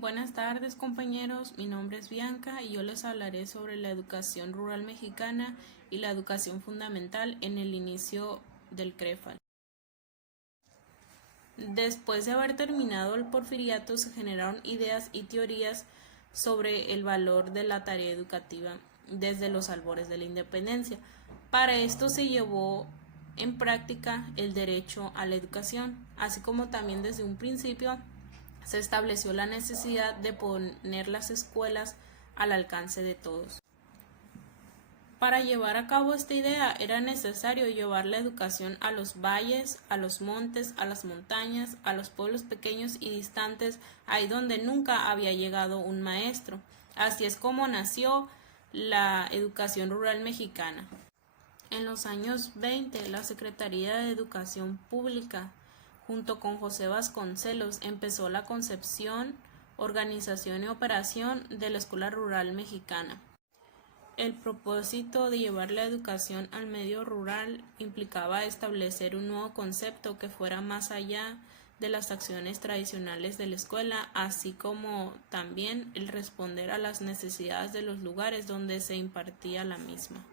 Buenas tardes, compañeros, mi nombre es Bianca y yo les hablaré sobre la educación rural mexicana y la educación fundamental en el inicio del CREFAL. Después de haber terminado el porfiriato se generaron ideas y teorías sobre el valor de la tarea educativa desde los albores de la independencia. Para esto se llevó en práctica el derecho a la educación, así como también desde un principio se estableció la necesidad de poner las escuelas al alcance de todos. Para llevar a cabo esta idea era necesario llevar la educación a los valles, a los montes, a las montañas, a los pueblos pequeños y distantes, ahí donde nunca había llegado un maestro. Así es como nació la educación rural mexicana. En los años 20, la Secretaría de Educación Pública, junto con José Vasconcelos, empezó la concepción, organización y operación de la Escuela Rural Mexicana. El propósito de llevar la educación al medio rural implicaba establecer un nuevo concepto que fuera más allá de las acciones tradicionales de la escuela, así como también el responder a las necesidades de los lugares donde se impartía la misma.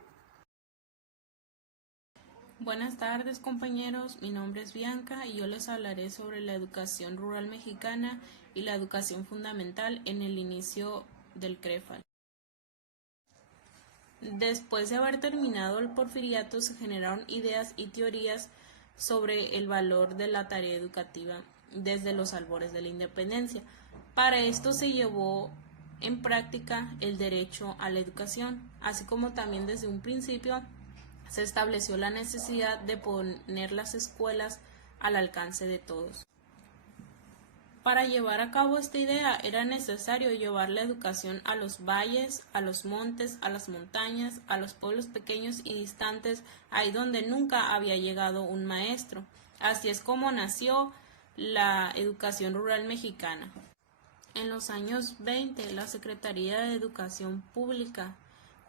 Buenas tardes, compañeros, mi nombre es Bianca y yo les hablaré sobre la educación rural mexicana y la educación fundamental en el inicio del CREFAL. Después de haber terminado el porfiriato se generaron ideas y teorías sobre el valor de la tarea educativa desde los albores de la independencia. Para esto se llevó en práctica el derecho a la educación, así como también desde un principio se estableció la necesidad de poner las escuelas al alcance de todos. Para llevar a cabo esta idea era necesario llevar la educación a los valles, a los montes, a las montañas, a los pueblos pequeños y distantes, ahí donde nunca había llegado un maestro. Así es como nació la educación rural mexicana. En los años 20, la Secretaría de Educación Pública,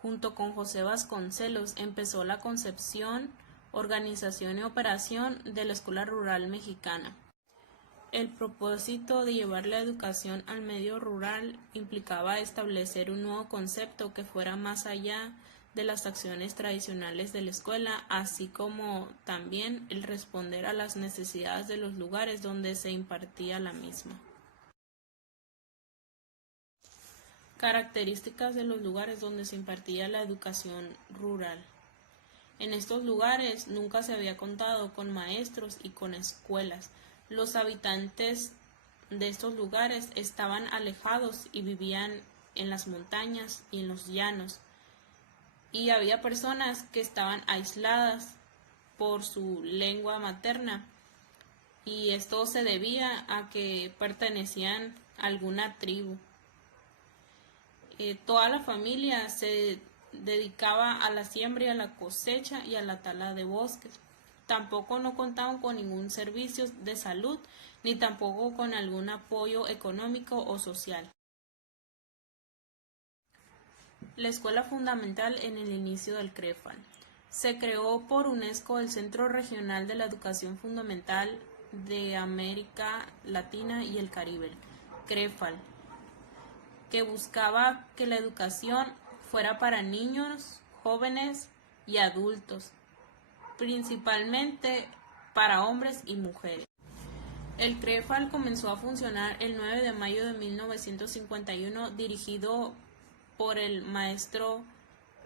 junto con José Vasconcelos, empezó la concepción, organización y operación de la Escuela Rural Mexicana. El propósito de llevar la educación al medio rural implicaba establecer un nuevo concepto que fuera más allá de las acciones tradicionales de la escuela, así como también el responder a las necesidades de los lugares donde se impartía la misma. Características de los lugares donde se impartía la educación rural. En estos lugares nunca se había contado con maestros y con escuelas. Los habitantes de estos lugares estaban alejados y vivían en las montañas y en los llanos. Y había personas que estaban aisladas por su lengua materna. Y esto se debía a que pertenecían a alguna tribu. Toda la familia se dedicaba a la siembra y a la cosecha y a la tala de bosques. Tampoco no contaban con ningún servicio de salud ni tampoco con algún apoyo económico o social. La escuela fundamental en el inicio del CREFAL. Se creó por UNESCO el Centro Regional de la Educación Fundamental de América Latina y el Caribe, CREFAL, que buscaba que la educación fuera para niños, jóvenes y adultos, principalmente para hombres y mujeres. El CREFAL comenzó a funcionar el 9 de mayo de 1951, dirigido por el maestro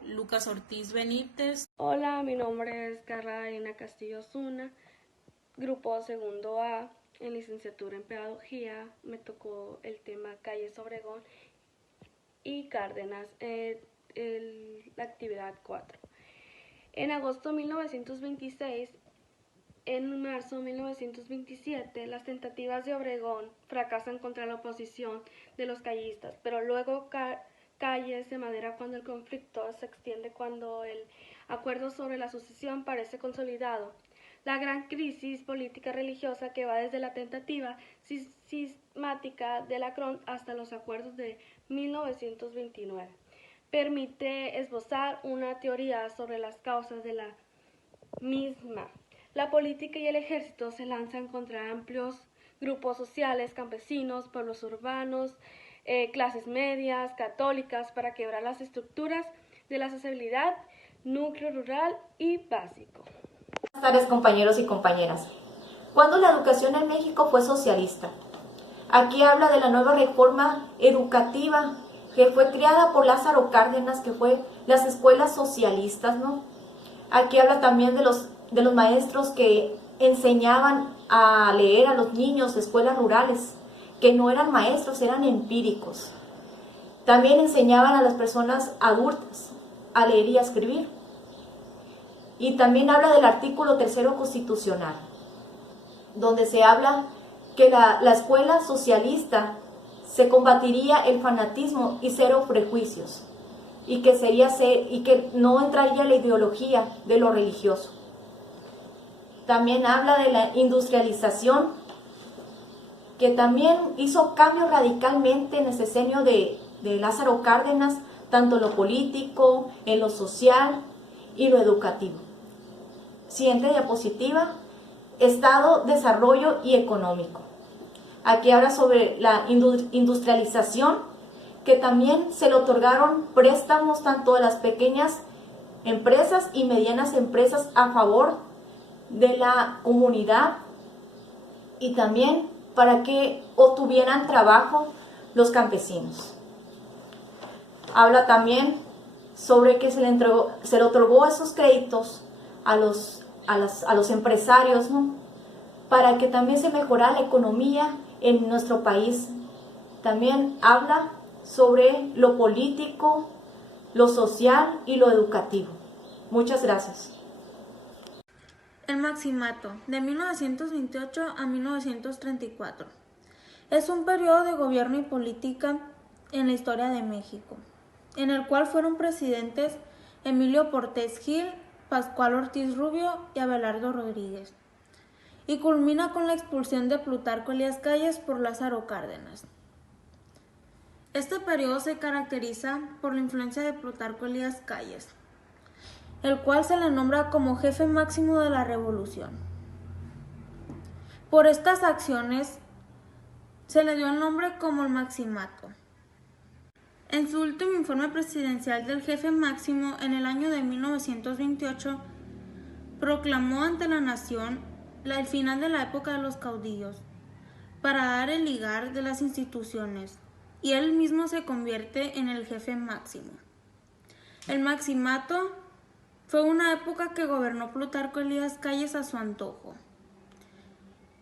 Lucas Ortiz Benítez. Hola, mi nombre es Carolina Castillo Zuna, grupo segundo A, en licenciatura en Pedagogía. Me tocó el tema Calles Obregón y Cárdenas, la actividad 4. En agosto de 1926, en marzo de 1927, las tentativas de Obregón fracasan contra la oposición de los callistas, pero luego Calles se madera cuando el conflicto se extiende, cuando el acuerdo sobre la sucesión parece consolidado. La gran crisis política religiosa que va desde la tentativa sistemática de Lacron hasta los acuerdos de 1929 permite esbozar una teoría sobre las causas de la misma. La política y el ejército se lanzan contra amplios grupos sociales, campesinos, pueblos urbanos, clases medias, católicas, para quebrar las estructuras de la sociabilidad, núcleo rural y básico. Buenas tardes, compañeros y compañeras. ¿Cuándo la educación en México fue socialista? Aquí habla de la nueva reforma educativa que fue creada por Lázaro Cárdenas, que fue las escuelas socialistas, ¿no? Aquí habla también de los maestros que enseñaban a leer a los niños de escuelas rurales, que no eran maestros, eran empíricos. También enseñaban a las personas adultas a leer y a escribir. Y también habla del artículo 3 constitucional, donde se habla que la escuela socialista se combatiría el fanatismo y cero prejuicios, y que no entraría la ideología de lo religioso. También habla de la industrialización, que también hizo cambios radicalmente en el sexenio de Lázaro Cárdenas, tanto en lo político, en lo social y lo educativo. Siguiente diapositiva, Estado, desarrollo y económico. Aquí habla sobre la industrialización, que también se le otorgaron préstamos tanto a las pequeñas empresas y medianas empresas a favor de la comunidad, y también para que obtuvieran trabajo los campesinos. Habla también sobre que se le otorgó esos créditos a los empresarios, ¿no? Para que también se mejorara la economía en nuestro país. También habla sobre lo político, lo social y lo educativo. Muchas gracias. El Maximato, de 1928 a 1934. Es un periodo de gobierno y política en la historia de México, en el cual fueron presidentes Emilio Portes Gil, Pascual Ortiz Rubio y Abelardo Rodríguez, y culmina con la expulsión de Plutarco Elías Calles por Lázaro Cárdenas. Este periodo se caracteriza por la influencia de Plutarco Elías Calles, el cual se le nombra como jefe máximo de la revolución. Por estas acciones se le dio el nombre como el Maximato. En su último informe presidencial del jefe máximo en el año de 1928, proclamó ante la nación el final de la época de los caudillos, para dar el ligar de las instituciones, y él mismo se convierte en el jefe máximo. El Maximato fue una época que gobernó Plutarco Elías Calles a su antojo,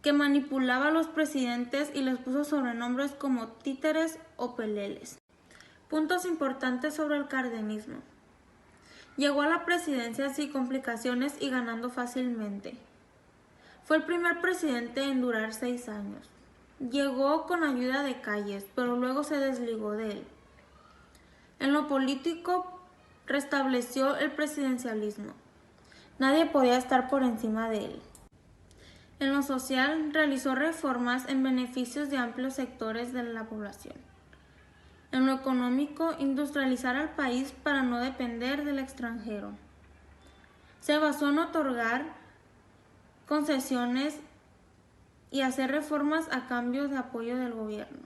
que manipulaba a los presidentes y les puso sobrenombres como títeres o peleles. Puntos importantes sobre el cardenismo. Llegó a la presidencia sin complicaciones y ganando fácilmente. Fue el primer presidente en durar 6 años. Llegó con ayuda de Calles, pero luego se desligó de él. En lo político, restableció el presidencialismo. Nadie podía estar por encima de él. En lo social, realizó reformas en beneficios de amplios sectores de la población. En lo económico, industrializar al país para no depender del extranjero. Se basó en otorgar concesiones y hacer reformas a cambio de apoyo del gobierno.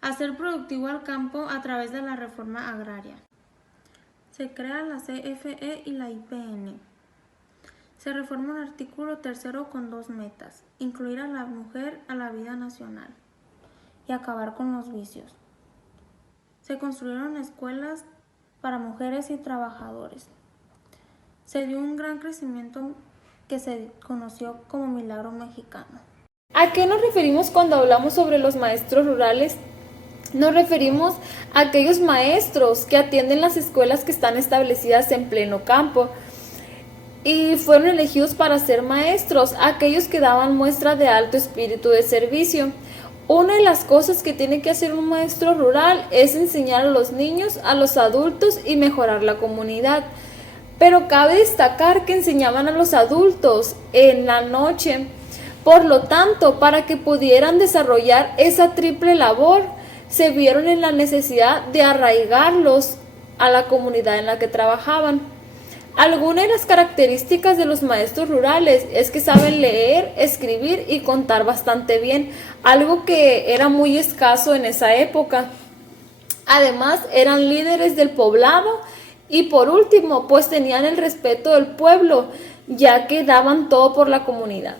Hacer productivo al campo a través de la reforma agraria. Se crea la CFE y la IPN. Se reforma el artículo 3 con 2 metas: incluir a la mujer a la vida nacional y acabar con los vicios. Se construyeron escuelas para mujeres y trabajadores. Se dio un gran crecimiento que se conoció como milagro mexicano. ¿A qué nos referimos cuando hablamos sobre los maestros rurales? Nos referimos a aquellos maestros que atienden las escuelas que están establecidas en pleno campo y fueron elegidos para ser maestros, aquellos que daban muestra de alto espíritu de servicio. Una de las cosas que tiene que hacer un maestro rural es enseñar a los niños, a los adultos y mejorar la comunidad. Pero cabe destacar que enseñaban a los adultos en la noche. Por lo tanto, para que pudieran desarrollar esa triple labor, se vieron en la necesidad de arraigarlos a la comunidad en la que trabajaban. Algunas de las características de los maestros rurales es que saben leer, escribir y contar bastante bien, algo que era muy escaso en esa época. Además, eran líderes del poblado y por último, pues tenían el respeto del pueblo, ya que daban todo por la comunidad.